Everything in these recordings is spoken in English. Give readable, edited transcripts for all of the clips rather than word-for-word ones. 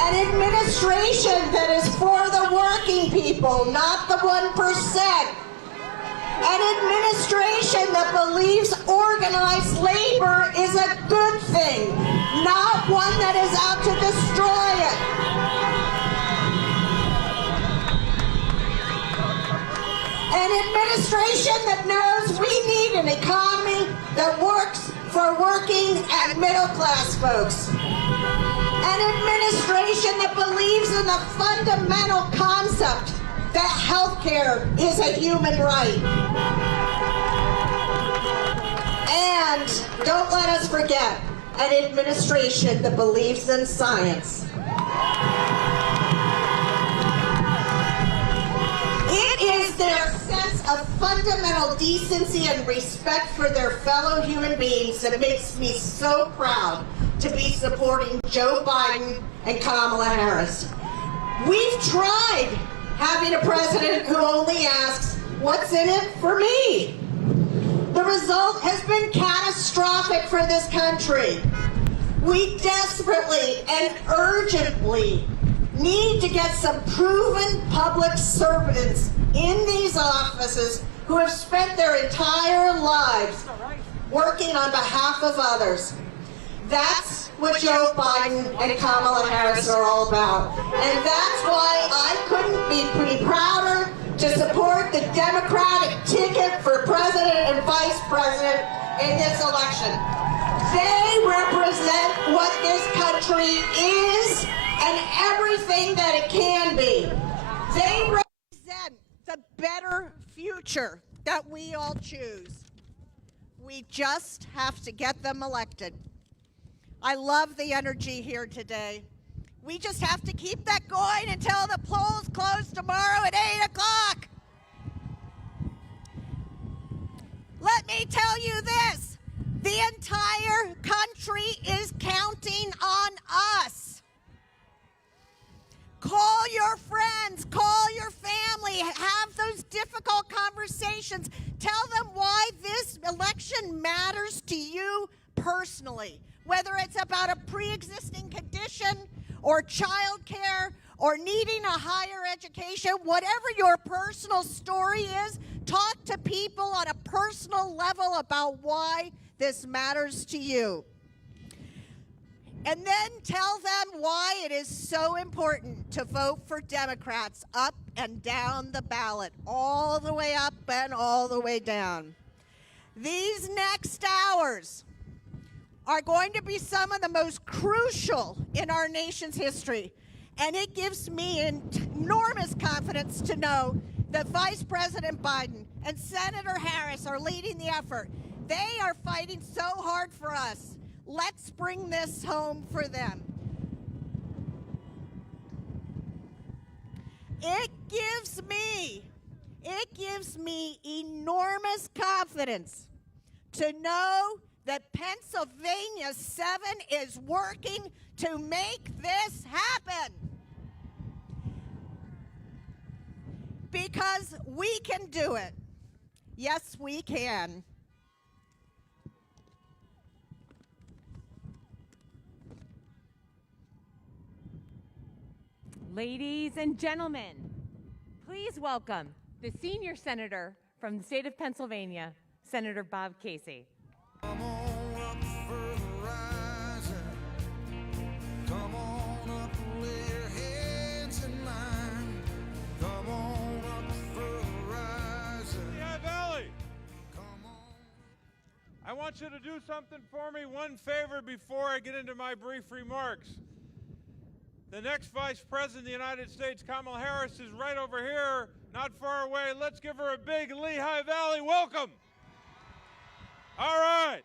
An administration that is for the working people, not the 1%. An administration that believes organized labor is a good thing, not one that is out to destroy it. An administration that knows we need an economy that works for working and middle-class folks. An administration that believes in the fundamental concept that health care is a human right. And don't let us forget, an administration that believes in science. It is their sense of fundamental decency and respect for their fellow human beings that makes me so proud to be supporting Joe Biden and Kamala Harris. We've tried having a president who only asks, what's in it for me? The result has been catastrophic for this country. We desperately and urgently need to get some proven public servants in these offices who have spent their entire lives working on behalf of others. That's what Joe Biden and Kamala Harris are all about. And that's why I couldn't be prouder to support the Democratic ticket for president and vice president in this election. They represent what this country is and everything that it can be. They represent the better future that we all choose. We just have to get them elected. I love the energy here today. We just have to keep that going until the polls close tomorrow at 8 o'clock. Let me tell you this, the entire country is counting on us. Call your friends, call your family, have those difficult conversations. Tell them why this election matters to you personally. Whether it's about a pre-existing condition or child care or needing a higher education, whatever your personal story is, talk to people on a personal level about why this matters to you. And then tell them why it is so important to vote for Democrats up and down the ballot, all the way up and all the way down. These next hours are going to be some of the most crucial in our nation's history. And it gives me enormous confidence to know that Vice President Biden and Senator Harris are leading the effort. They are fighting so hard for us. Let's bring this home for them. It gives me enormous confidence to know that Pennsylvania 7 is working to make this happen. Because we can do it. Yes, we can. Ladies and gentlemen, please welcome the senior senator from the state of Pennsylvania, Senator Bob Casey. Come on up for the rising. Come on up, lay your hands in mine. Come on up for the rising. Lehigh Valley, Come on. I want you to do something for me, one favor before I get into my brief remarks. The next Vice President of the United States, Kamala Harris, is right over here, not far away. Let's give her a big Lehigh Valley welcome. All right.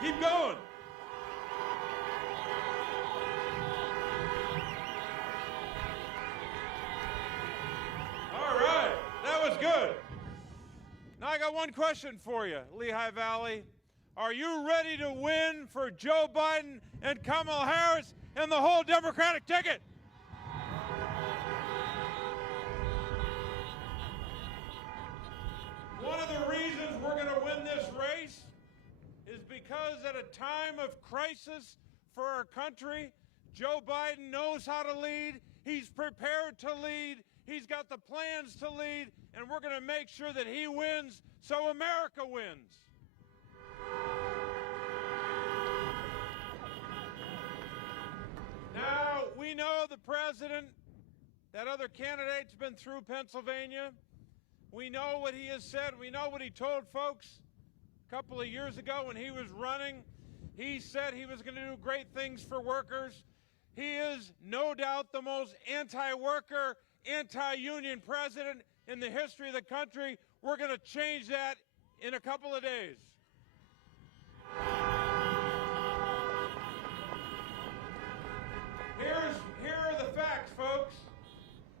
Keep going. All right. That was good. Now I got one question for you, Lehigh Valley. Are you ready to win for Joe Biden and Kamala Harris and the whole Democratic ticket? One of the reasons we're going to win this race is because at a time of crisis for our country. Joe Biden knows how to lead. He's prepared to lead. He's got the plans to lead, and we're going to make sure that he wins so America wins. Now, we know the president, that other candidate's been through Pennsylvania. We know what he has said. We know what he told folks a couple of years ago when he was running. He said he was going to do great things for workers. He is no doubt the most anti-worker, anti-union president in the history of the country. We're going to change that in a couple of days. Here are the facts, folks.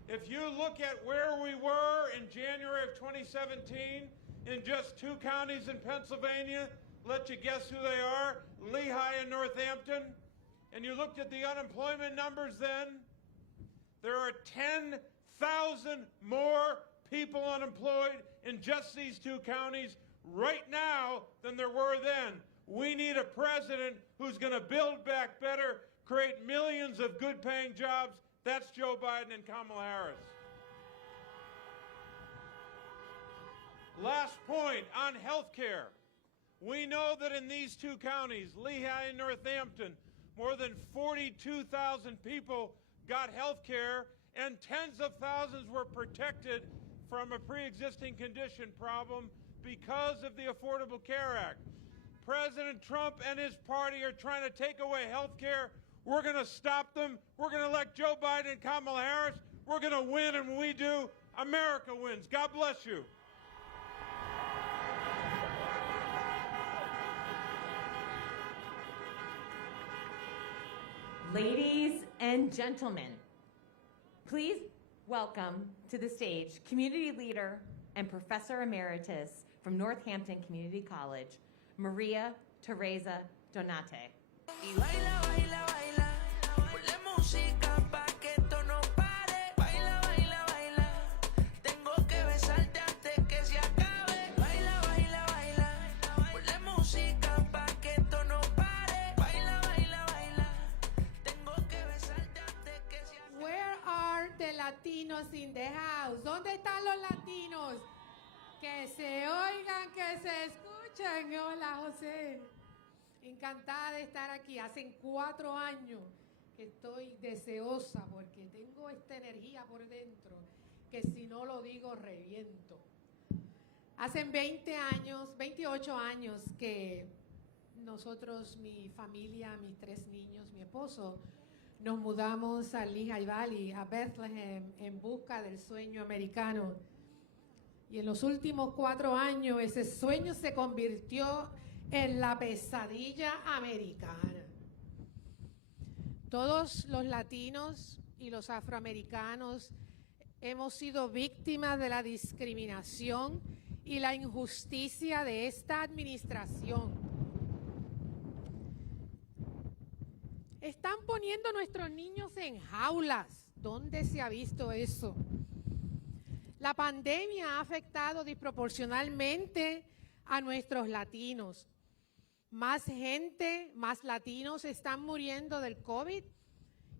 If you look at where we were in January of 2017, in just 2 counties in Pennsylvania, let you guess who they are, Lehigh and Northampton, and you looked at the unemployment numbers then, there are 10,000 more people unemployed in just these 2 counties right now than there were then. We need a president who's going to build back better, create millions of good-paying jobs. That's Joe Biden and Kamala Harris. Last point on health care. We know that in these 2 counties, Lehigh and Northampton, more than 42,000 people got health care, and tens of thousands were protected from a pre-existing condition problem because of the Affordable Care Act. President Trump and his party are trying to take away health care. We're going to stop them. We're going to elect Joe Biden and Kamala Harris. We're going to win, and when we do, America wins. God bless you. Ladies and gentlemen, please welcome to the stage community leader and professor emeritus from Northampton Community College, Maria Teresa Donate. Y baila, baila, baila, ponle música pa' que esto no pare. Baila, baila, baila, tengo que besarte antes que se acabe. Baila, baila, baila, ponle música pa' que esto no pare. Baila, baila, baila, tengo que besarte antes que se acabe. Where are the Latinos in the house? ¿Dónde están los latinos? Que se oigan, que se escuchen. Hola, José. Encantada de estar aquí. Hace 4 años que estoy deseosa porque tengo esta energía por dentro que si no lo digo reviento. Hace 28 años que nosotros, mi familia, mis 3 niños, mi esposo, nos mudamos a Lehigh Valley, a Bethlehem, en busca del sueño americano. Y en los últimos 4 años ese sueño se convirtió en la pesadilla americana. Todos los latinos y los afroamericanos hemos sido víctimas de la discriminación y la injusticia de esta administración. Están poniendo a nuestros niños en jaulas. ¿Dónde se ha visto eso? La pandemia ha afectado desproporcionalmente a nuestros latinos. Más gente, más latinos están muriendo del COVID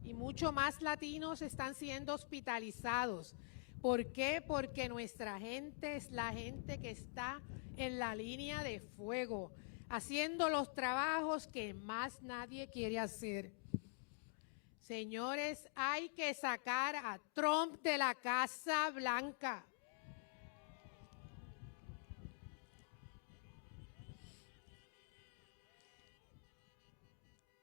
y mucho más latinos están siendo hospitalizados. ¿Por qué? Porque nuestra gente es la gente que está en la línea de fuego, haciendo los trabajos que más nadie quiere hacer. Señores, hay que sacar a Trump de la Casa Blanca.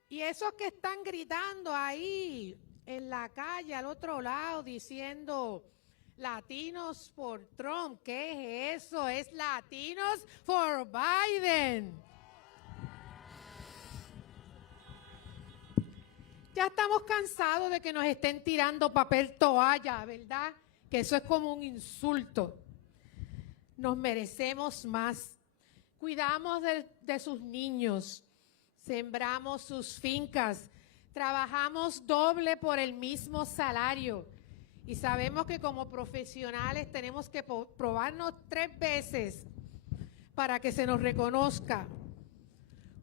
Y esos que están gritando ahí en la calle al otro lado diciendo latinos por Trump, ¿qué es eso? Es latinos for Biden. Ya estamos cansados de que nos estén tirando papel toalla, ¿verdad? Que eso es como un insulto. Nos merecemos más. Cuidamos de sus niños. Sembramos sus fincas, trabajamos doble por el mismo salario y sabemos que como profesionales tenemos que probarnos 3 veces para que se nos reconozca.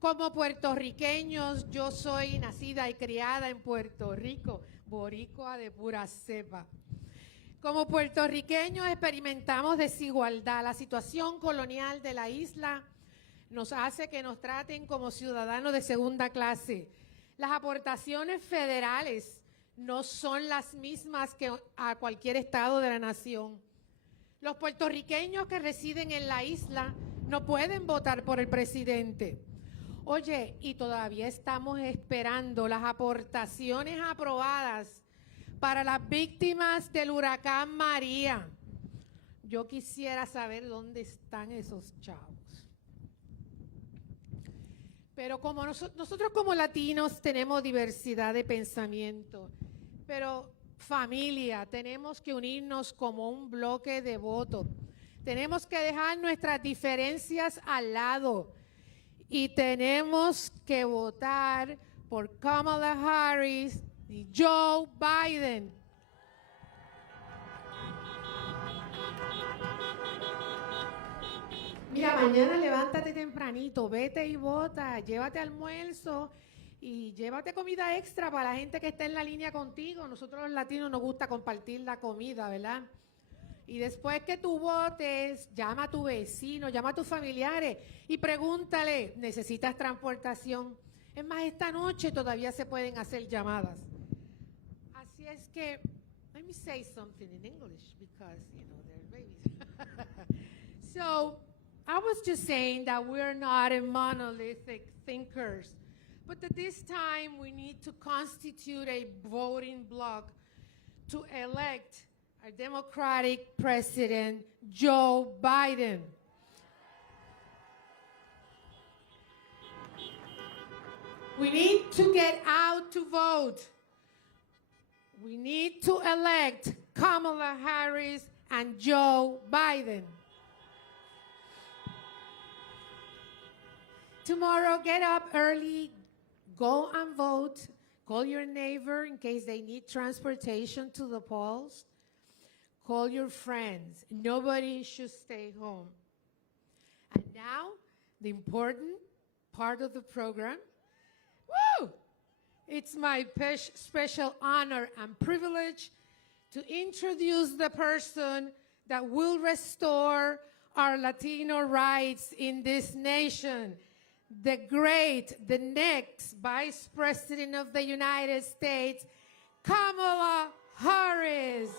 Como puertorriqueños, yo soy nacida y criada en Puerto Rico, boricua de pura cepa. Como puertorriqueños experimentamos desigualdad. La situación colonial de la isla nos hace que nos traten como ciudadanos de segunda clase. Las aportaciones federales no son las mismas que a cualquier estado de la nación. Los puertorriqueños que residen en la isla no pueden votar por el presidente. Oye, y todavía estamos esperando las aportaciones aprobadas para las víctimas del huracán María. Yo quisiera saber dónde están esos chavos. Pero como nosotros como latinos tenemos diversidad de pensamiento, pero familia, tenemos que unirnos como un bloque de voto. Tenemos que dejar nuestras diferencias al lado y tenemos que votar por Kamala Harris y Joe Biden. Mira, mañana levántate tempranito, vete y vota, llévate almuerzo y llévate comida extra para la gente que está en la línea contigo. Nosotros los latinos nos gusta compartir la comida, ¿verdad? Y después que tú votes, llama a tu vecino, llama a tus familiares y pregúntale, ¿necesitas transportación? Es más, esta noche todavía se pueden hacer llamadas. Así es que, let me say something in English because, you know, they're babies. So, I was just saying that we're not a monolithic thinkers, but that this time we need to constitute a voting bloc to elect our Democratic President, Joe Biden. We need to get out to vote. We need to elect Kamala Harris and Joe Biden. Tomorrow, get up early, go and vote. Call your neighbor in case they need transportation to the polls. Call your friends. Nobody should stay home. And now, the important part of the program. Woo! It's my special honor and privilege to introduce the person that will restore our Latino rights in this nation. The next Vice President of the United States, Kamala Harris.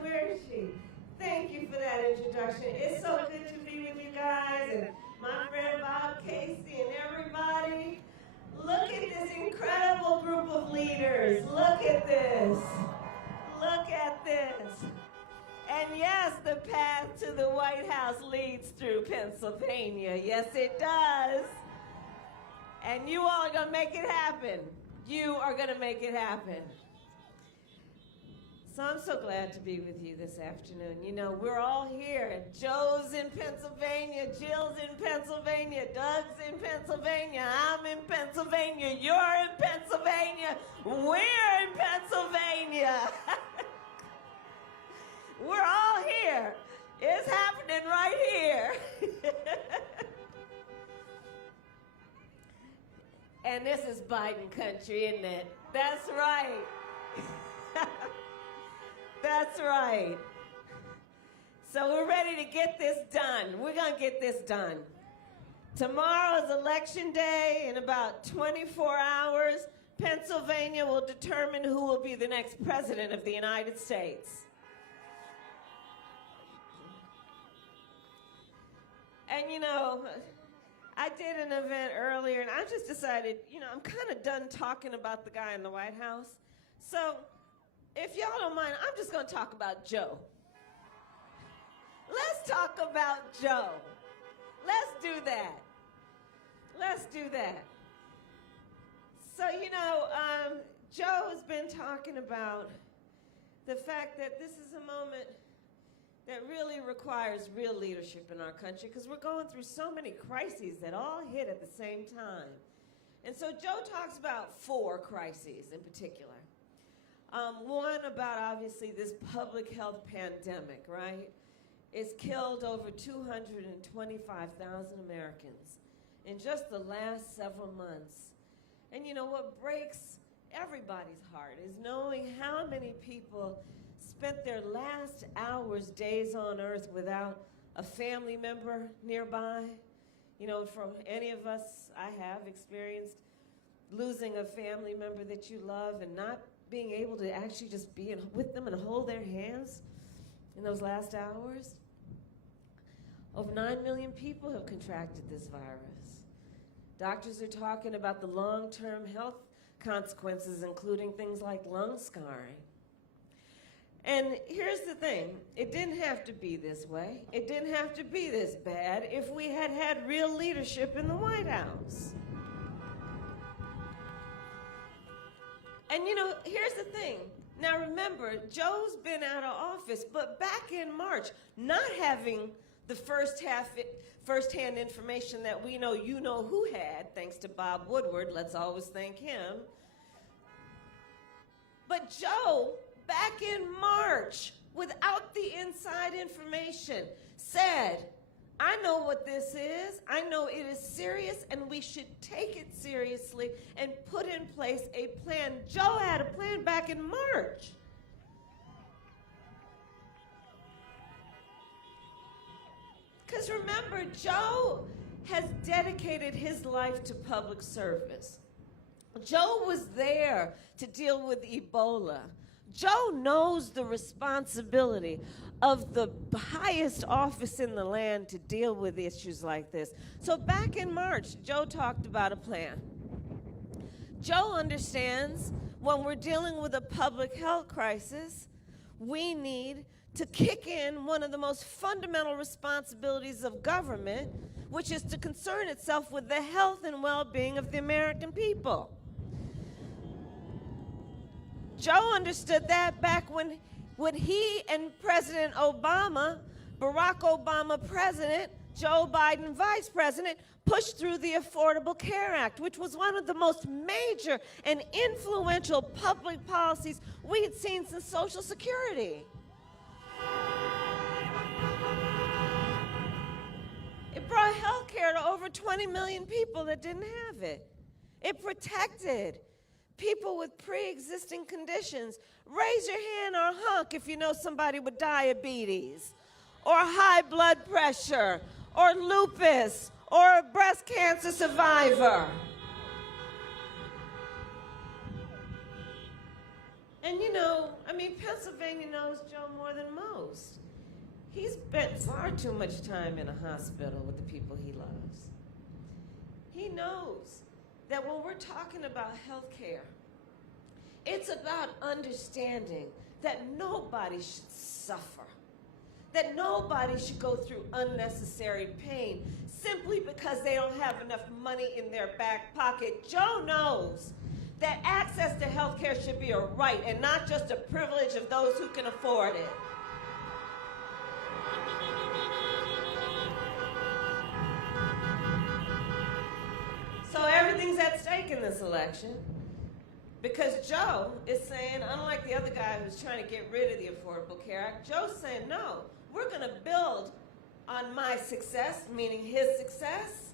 Where is she? Thank you for that introduction. It's so good to be with you path to the White House leads through Pennsylvania. Yes, it does. And you all are going to make it happen. You are going to make it happen. So I'm so glad to be with you this afternoon. You know, we're all here. Joe's in Pennsylvania, Jill's in Pennsylvania, Doug's in Pennsylvania, I'm in Pennsylvania, you're in Pennsylvania, we're in Pennsylvania. We're all here. It's happening right here. And this is Biden country, isn't it? That's right. That's right. So we're ready to get this done. We're going to get this done. Tomorrow is Election Day. In about 24 hours, Pennsylvania will determine who will be the next president of the United States. And you know, I did an event earlier, and I just decided, you know, I'm kind of done talking about the guy in the White House. So if y'all don't mind, I'm just going to talk about Joe. Let's talk about Joe. Let's do that. Let's do that. So, you know, Joe has been talking about the fact that this is a moment that really requires real leadership in our country because we're going through so many crises that all hit at the same time. And so Joe talks about 4 crises in particular. One about, obviously, this public health pandemic, right? It's killed over 225,000 Americans in just the last several months. And you know what breaks everybody's heart is knowing how many people spent their last hours, days on earth without a family member nearby. You know, from any of us, I have experienced losing a family member that you love and not being able to actually just be with them and hold their hands in those last hours. Over 9 million people have contracted this virus. Doctors are talking about the long-term health consequences, including things like lung scarring. And here's the thing, it didn't have to be this way. It didn't have to be this bad if we had had real leadership in the White House. And you know, here's the thing. Now remember, Joe's been out of office, but back in March, not having the first-hand information that we know you know who had, thanks to Bob Woodward, let's always thank him. But Joe, back in March, without the inside information, said, I know what this is. I know it is serious, and we should take it seriously and put in place a plan. Joe had a plan back in March. Because remember, Joe has dedicated his life to public service. Joe was there to deal with Ebola. Joe knows the responsibility of the highest office in the land to deal with issues like this. So back in March, Joe talked about a plan. Joe understands when we're dealing with a public health crisis, we need to kick in one of the most fundamental responsibilities of government, which is to concern itself with the health and well-being of the American people. Joe understood that back when he and President Obama, Barack Obama president, Joe Biden vice president, pushed through the Affordable Care Act, which was one of the most major and influential public policies we had seen since Social Security. It brought health care to over 20 million people that didn't have it. It protected people with pre-existing conditions. Raise your hand or honk if you know somebody with diabetes, or high blood pressure, or lupus, or a breast cancer survivor. And you know, I mean, Pennsylvania knows Joe more than most. He's spent far too much time in a hospital with the people he loves. He knows that when we're talking about health care, it's about understanding that nobody should suffer, that nobody should go through unnecessary pain simply because they don't have enough money in their back pocket. Joe knows that access to health care should be a right and not just a privilege of those who can afford it. So everything's at stake in this election because Joe is saying, unlike the other guy who's trying to get rid of the Affordable Care Act, Joe's saying, no, we're going to build on my success, meaning his success,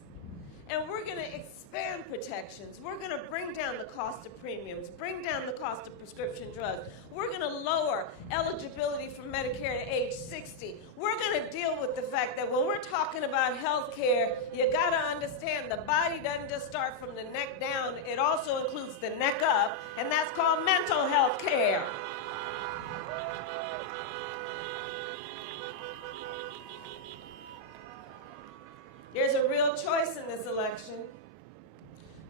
and we're going to expand protections. We're going to bring down the cost of premiums, bring down the cost of prescription drugs. We're going to lower eligibility for Medicare to age 60. We're going to deal with the fact that when we're talking about health care, you got to understand the body doesn't just start from the neck down. It also includes the neck up, and that's called mental health care. There's a real choice in this election.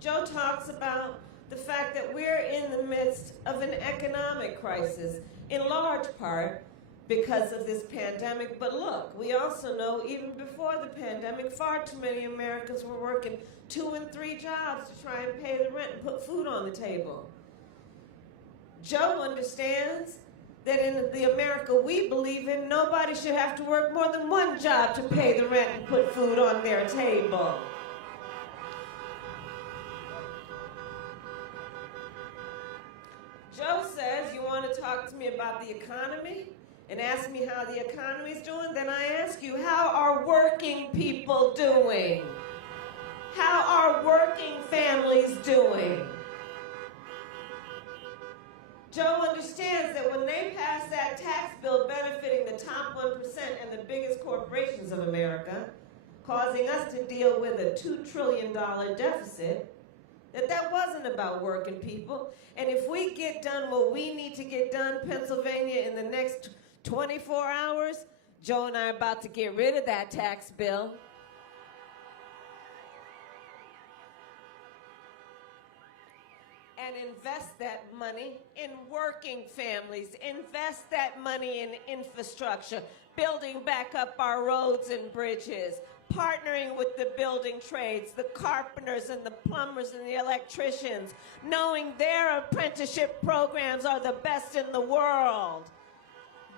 Joe talks about the fact that we're in the midst of an economic crisis, in large part because of this pandemic. But look, we also know even before the pandemic, far too many Americans were working 2 and 3 jobs to try and pay the rent and put food on the table. Joe understands that in the America we believe in, nobody should have to work more than 1 job to pay the rent and put food on their table. Joe says, you want to talk to me about the economy and ask me how the economy is doing? Then I ask you, how are working people doing? How are working families doing? Joe understands that when they pass that tax bill benefiting the top 1% and the biggest corporations of America, causing us to deal with a $2 trillion deficit, that wasn't about working people. And if we get done what we need to get done, Pennsylvania, in the next 24 hours, Joe and I are about to get rid of that tax bill. And invest that money in working families, invest that money in infrastructure, building back up our roads and bridges, partnering with the building trades, the carpenters and the plumbers and the electricians, knowing their apprenticeship programs are the best in the world,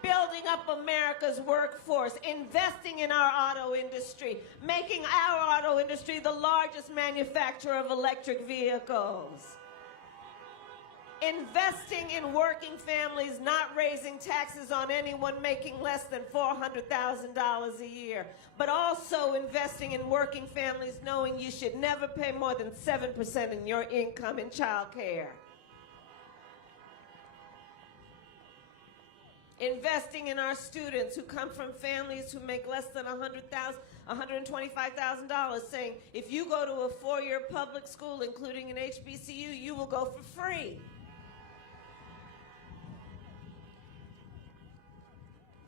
building up America's workforce, investing in our auto industry, making our auto industry the largest manufacturer of electric vehicles. Investing in working families, not raising taxes on anyone making less than $400,000 a year, but also investing in working families knowing you should never pay more than 7% in your income in child care. Investing in our students who come from families who make less than $125,000, saying if you go to a 4-year public school, including an HBCU, you will go for free.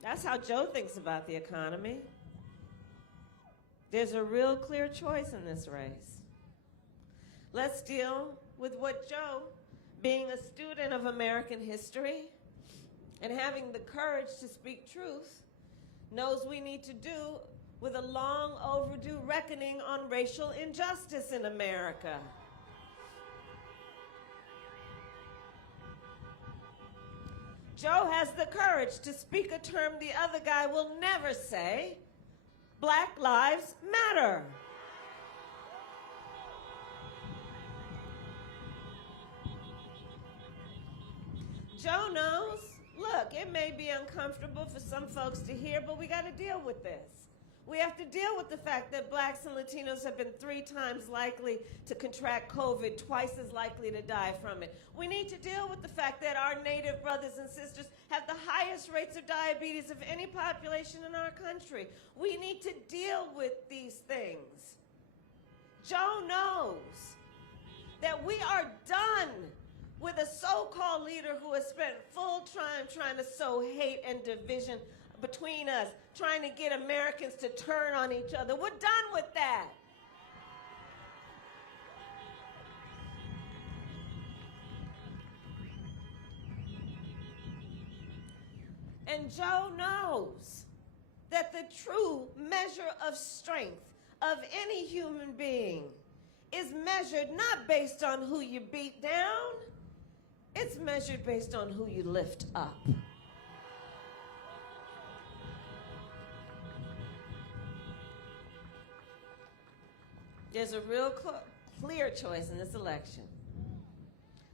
That's how Joe thinks about the economy. There's a real clear choice in this race. Let's deal with what Joe, being a student of American history and having the courage to speak truth, knows we need to do with a long overdue reckoning on racial injustice in America. Joe has the courage to speak a term the other guy will never say: Black Lives Matter. Joe knows, look, it may be uncomfortable for some folks to hear, but we got to deal with this. We have to deal with the fact that blacks and Latinos have been 3 times likely to contract COVID, twice as likely to die from it. We need to deal with the fact that our Native brothers and sisters have the highest rates of diabetes of any population in our country. We need to deal with these things. Joe knows that we are done with a so-called leader who has spent full time trying to sow hate and division between us, trying to get Americans to turn on each other. We're done with that. And Joe knows that the true measure of strength of any human being is measured not based on who you beat down, it's measured based on who you lift up. There's a real clear choice in this election.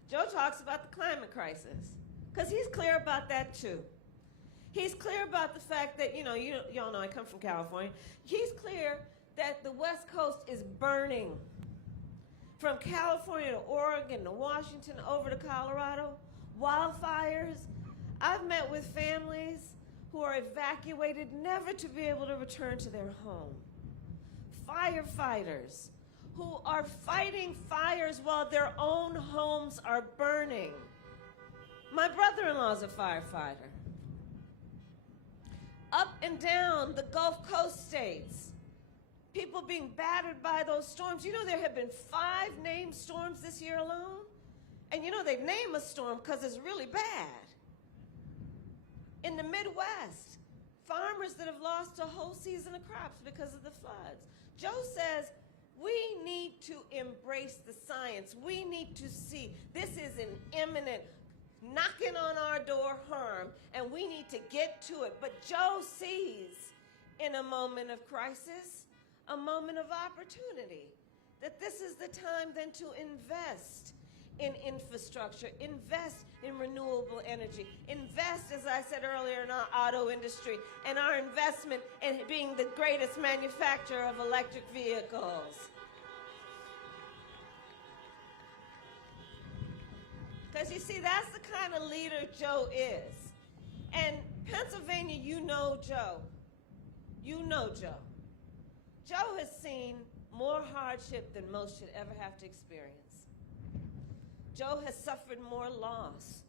Joe talks about the climate crisis, because he's clear about that too. He's clear about the fact that, y'all know I come from California. He's clear that the West Coast is burning. From California to Oregon to Washington over to Colorado, wildfires. I've met with families who are evacuated never to be able to return to their home. Firefighters who are fighting fires while their own homes are burning. My brother-in-law is a firefighter. Up and down the Gulf Coast states, people being battered by those storms. There have been 5 named storms this year alone. And they name a storm because it's really bad. In the Midwest, farmers that have lost a whole season of crops because of the floods. Joe says, we need to embrace the science. We need to see this is an imminent knocking on our door harm, and we need to get to it. But Joe sees in a moment of crisis, a moment of opportunity, that this is the time then to invest in infrastructure, invest in renewable energy, invest, as I said earlier, in our auto industry, and our investment in being the greatest manufacturer of electric vehicles. Because you see, that's the kind of leader Joe is. And Pennsylvania, you know Joe. You know Joe. Joe has seen more hardship than most should ever have to experience. Joe has suffered more loss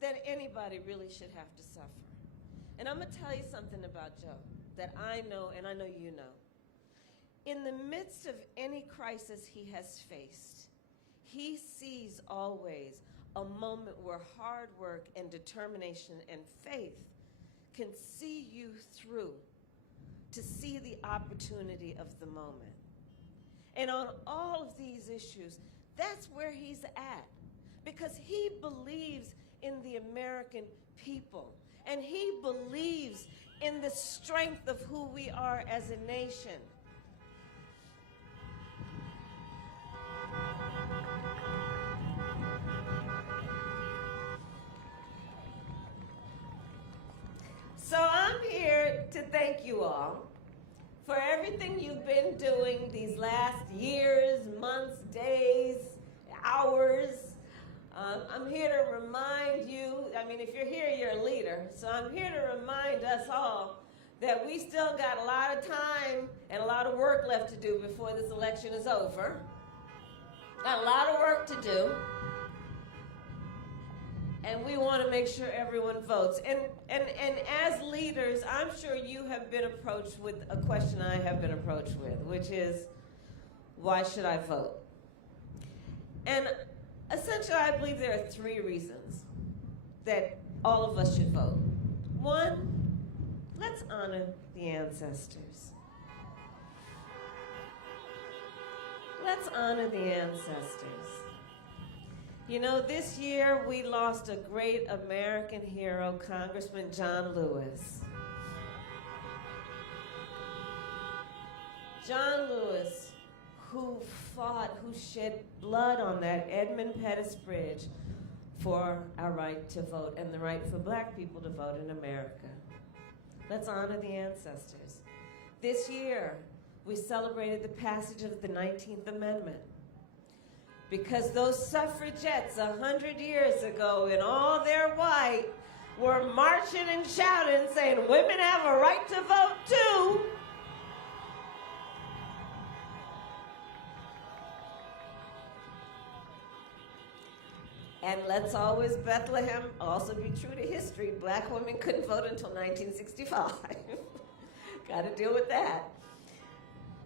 than anybody really should have to suffer. And I'm going to tell you something about Joe that I know and I know you know. In the midst of any crisis he has faced, he sees always a moment where hard work and determination and faith can see you through to see the opportunity of the moment. And on all of these issues, that's where he's at, because he believes in the American people, and he believes in the strength of who we are as a nation. So I'm here to thank you all for everything you've been doing these last years, months, days, hours. I'm here to remind you, if you're here, you're a leader. So I'm here to remind us all that we still got a lot of time and a lot of work left to do before this election is over. Got a lot of work to do. And we want to make sure everyone votes. And as leaders, I'm sure you have been approached with a question I have been approached with, which is, why should I vote? And essentially, I believe there are 3 reasons that all of us should vote. 1, let's honor the ancestors. Let's honor the ancestors. This year we lost a great American hero, Congressman John Lewis. John Lewis, who fought, who shed blood on that Edmund Pettus Bridge for our right to vote and the right for black people to vote in America. Let's honor the ancestors. This year, we celebrated the passage of the 19th Amendment. Because those suffragettes 100 years ago in all their white were marching and shouting, saying, women have a right to vote too. And let's always, Bethlehem, also be true to history. Black women couldn't vote until 1965. Got to deal with that.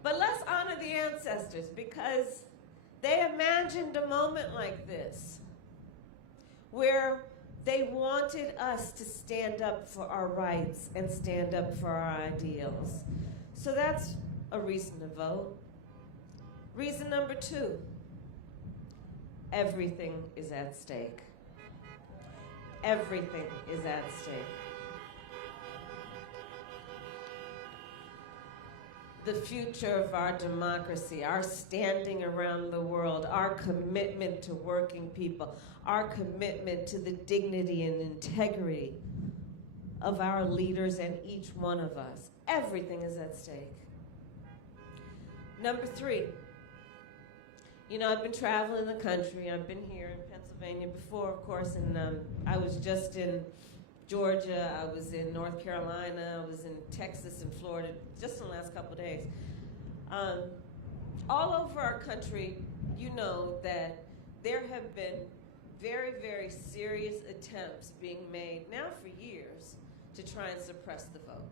But let's honor the ancestors, because they imagined a moment like this, where They wanted us to stand up for our rights and stand up for our ideals. So that's a reason to vote. Reason number 2, everything is at stake. Everything is at stake. The future of our democracy, our standing around the world, our commitment to working people, our commitment to the dignity and integrity of our leaders and each one of us. Everything is at stake. Number 3, I've been traveling the country. I've been here in Pennsylvania before, of course, and I was just in Georgia, I was in North Carolina, I was in Texas and Florida just in the last couple of days. All over our country, you know that there have been very, very serious attempts being made now for years to try and suppress the vote.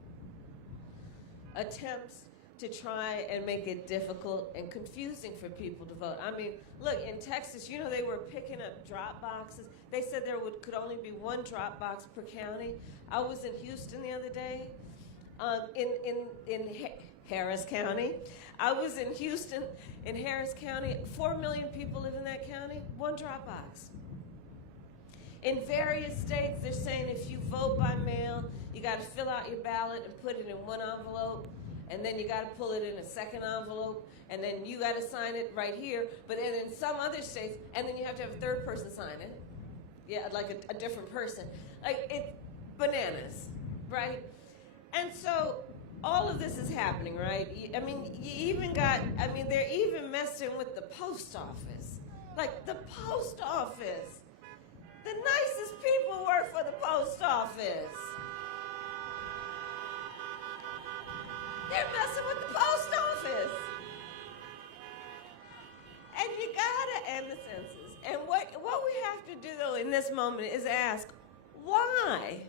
Attempts to try and make it difficult and confusing for people to vote. I mean, look, in Texas, they were picking up drop boxes. They said there could only be 1 drop box per county. I was in Houston the other day, in Harris County. I was in Houston, in Harris County. 4 million people live in that county, 1 drop box. In various states, they're saying if you vote by mail, you got to fill out your ballot and put it in 1 envelope, and then you got to pull it in a 2nd envelope, and then you got to sign it right here. But then in some other states, and then you have to have a 3rd person sign it. Yeah, like a different person. Like, it's bananas, right? And so all of this is happening, right? I mean, they're even messing with the post office. Like, the post office. The nicest people work for the post office. They're messing with the post office. And you gotta end the census. And what we have to do, though, in this moment is ask, why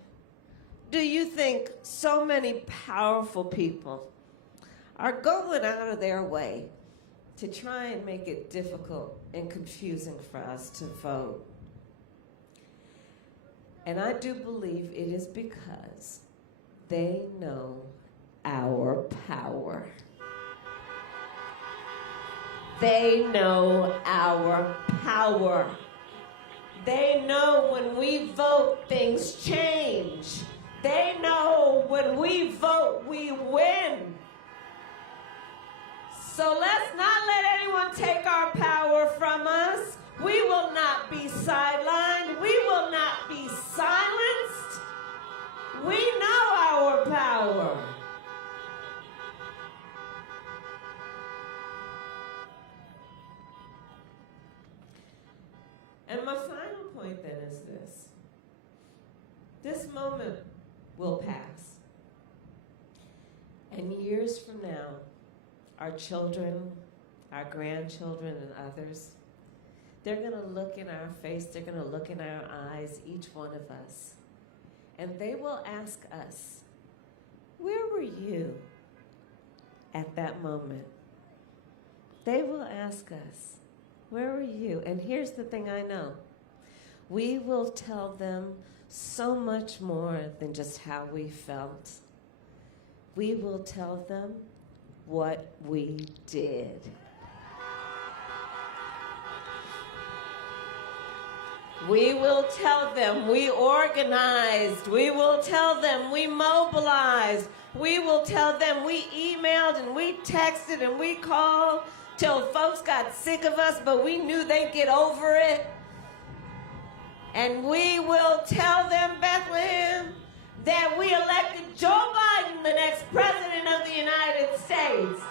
do you think so many powerful people are going out of their way to try and make it difficult and confusing for us to vote? And I do believe it is because they know our power. They know our power. They know when we vote, things change. They know when we vote, we win. So let's not let anyone take our power from us. We will not be sidelined. We will not be silenced. We know our power. And my final point then is this. This moment will pass. And years from now, our children, our grandchildren, and others, they're going to look in our face, they're going to look in our eyes, each one of us, and they will ask us, where were you at that moment? They will ask us, where were you? And here's the thing I know. We will tell them so much more than just how we felt. We will tell them what we did. We will tell them we organized. We will tell them we mobilized. We will tell them we emailed and we texted and we called till folks got sick of us, but we knew they'd get over it. And we will tell them, Bethlehem, that we elected Joe Biden the next president of the United States.